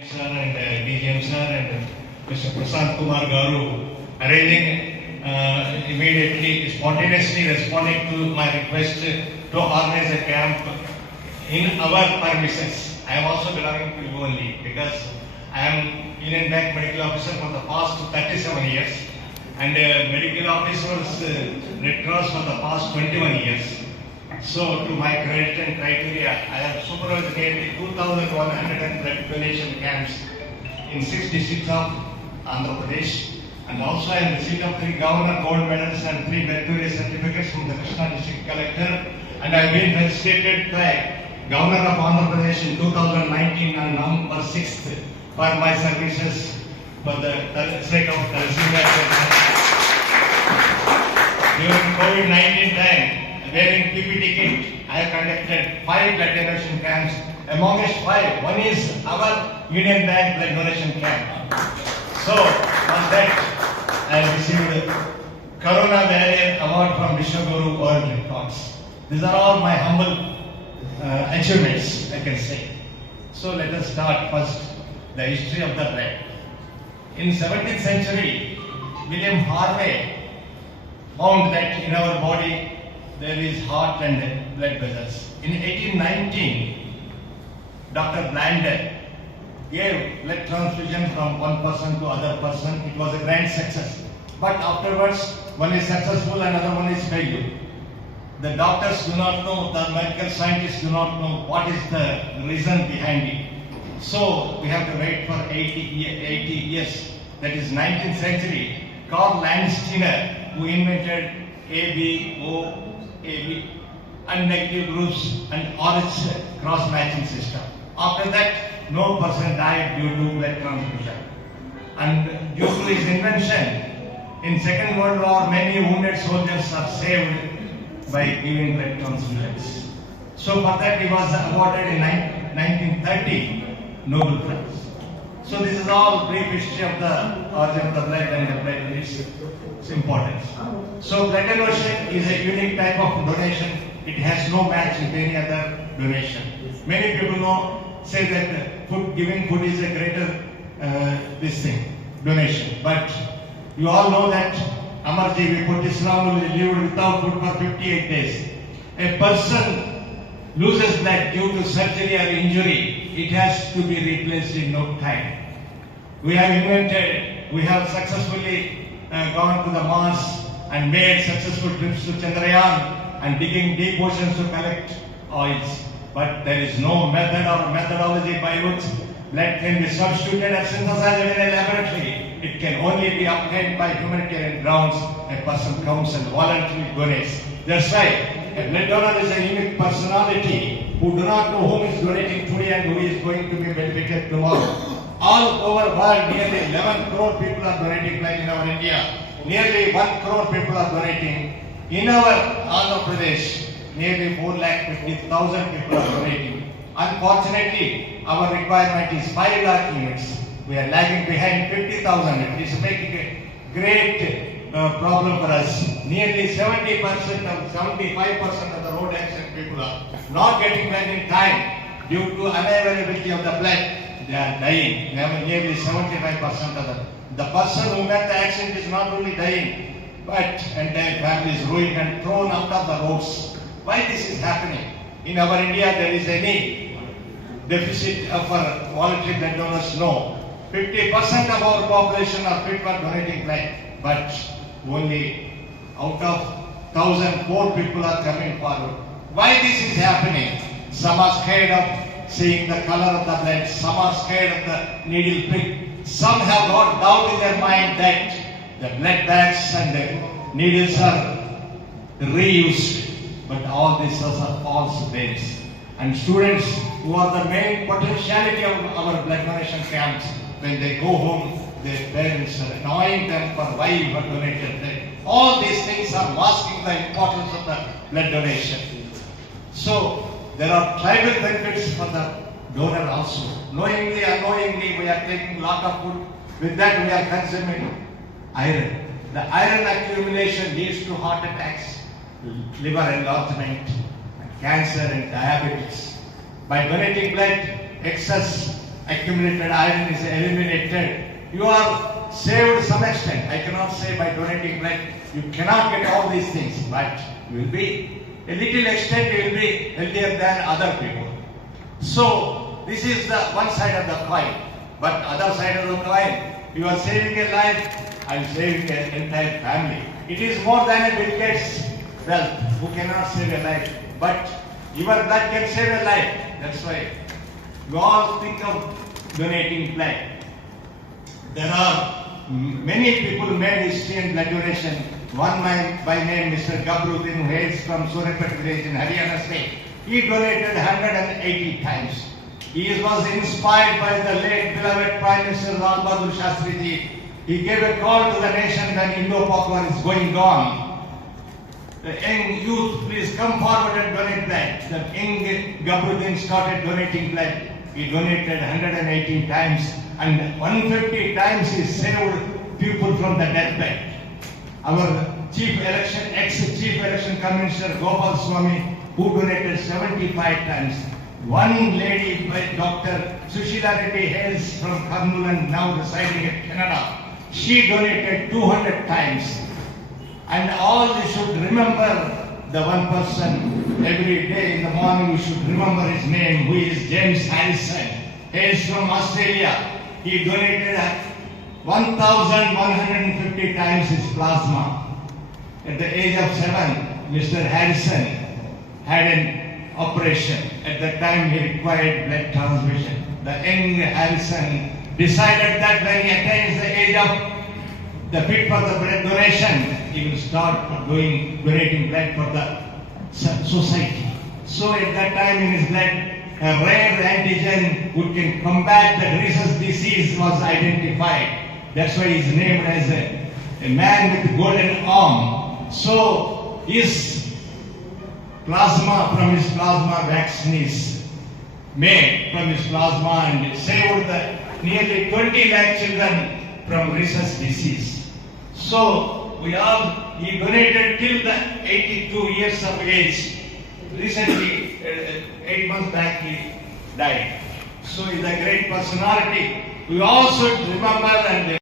Sir and DGM sir and Mr. Prasad Kumar Garu arranging immediately, spontaneously responding to my request to organize a camp in our premises. I am also belonging to you only because I am Union Bank Medical Officer for the past 37 years and Medical Officers Red Cross for the past 21 years. So, to my credit and criteria, I have supervised nearly 2,100 blood donation camps in 6 districts of Andhra Pradesh, and also I have received 3 Governor Gold Medals and 3 meritorious certificates from the Krishna District Collector, and I have been felicitated by Governor of Andhra Pradesh in 2019 on November 6th for my services for the sake of thalassemia. During COVID-19 time, wearing PPT kit, I have conducted 5 blood donation camps. Among which 5, one is our Union Bank blood donation camp. So, on that, I have received Corona Warrior Award from Vishwaguru World Records. These are all my humble achievements, I can say. So, let us start first the history of the blood. In 17th century, William Harvey found that in our body there is heart and blood vessels. In 1819, Dr. Blander gave blood transfusion from one person to other person. It was a grand success. But afterwards, one is successful and another one is failure. The doctors do not know, the medical scientists do not know what is the reason behind it. So we have to wait for 80 years. That is 19th century. Karl Landsteiner, who invented ABO, AB and negative groups and RH cross-matching system. After that, no person died due to blood transfusion. And due to his invention, in Second World War, many wounded soldiers are saved by giving blood transfusions. So for that, he was awarded in 1930 Nobel Prize. So this is all brief history of the origin of the blood and the blood its importance. So blood donation is a unique type of donation. It has no match with any other donation. Many people say that giving food is a greater donation. But you all know that Amarji Pottisramulu lived without food for 58 days. A person loses blood due to surgery or injury, it has to be replaced in no time. We have successfully gone to the Mars and made successful trips to Chandrayaan and digging deep oceans to collect oils. But there is no method or methodology by which blood can be substituted or synthesized in a laboratory. It can only be obtained by humanitarian grounds. A person comes and voluntarily donates. That's right. A blood donor is a unique personality who do not know whom is donating today and who is going to be benefited tomorrow. All over the world, nearly 11 crore people are donating blood in our India. Nearly 1 crore people are donating. In our Andhra Pradesh, nearly 4,50,000 people are donating. Unfortunately, our requirement is 5 lakh units. We are lagging behind 50,000. It is making a great problem for us. Nearly 70% or 75% of the road accident people are not getting blood in time due to unavailability of the blood. They are dying. They have nearly 75% of them. The person who met the accident is not only dying, but entire family is ruined and thrown out of the roads. Why this is happening? In our India, there is any deficit of our voluntary blood donors? No. 50% of our population are fit for donating blood, but only out of 1,004 people are coming forward. Why this is happening? Some are scared of seeing the color of the blood. Some are scared of the needle prick. Some have got doubt in their mind that the blood bags and the needles are reused. But all these are false beliefs. And students who are the main potentiality of our blood donation camps, when they go home, their parents are annoying them for why you have donated blood. All these things are masking the importance of the blood donation. So, there are tribal benefits for the donor also. Knowingly or unknowingly, we are taking a lot of food. With that, we are consuming iron. The iron accumulation leads to heart attacks, liver enlargement, and cancer and diabetes. By donating blood, excess accumulated iron is eliminated. You are saved to some extent. I cannot say by donating blood you cannot get all these things, but you will be a little extent you will be healthier than other people. So this is the one side of the coin. But other side of the coin, you are saving a life, I am saving an entire family. It is more than a Bill Gates wealth who cannot save a life, but your blood can save a life. That's why you all think of donating blood. There are many people who made history in blood donation. One man by name Mr. Gabruddin, who hails from Surapet village in Haryana state. He donated 180 times. He was inspired by the late beloved Prime Minister Lal Bahadur Shastri Ji. He gave a call to the nation when Indo-Pak war is going on. The young youth, please come forward and donate blood. The young Gabruddin started donating blood. He donated 118 times and 150 times he saved people from the deathbed. Our ex-chief election commissioner Gopal Swami, who donated 75 times. One lady by Dr. Sushila Reddy hails from Kurnool and now residing in Canada. She donated 200 times. And all we should remember the one person every day in the morning we should remember his name, who is James Harrison. Hails from Australia. He donated 1,150 times his plasma. At the age of 7, Mr. Harrison had an operation. At that time he required blood transfusion. The young Harrison decided that when he attains the age of the fit for the blood donation, he will start donating blood for the society. So at that time in his blood, a rare antigen which can combat the rhesus disease was identified. That's why he is named as a man with golden arm. So his plasma, from his plasma vaccine is made from his plasma and saved nearly 20 lakh children from rhesus disease. So he donated till the 82 years of age. Recently, 8 months back he died. So he's a great personality. We also remember and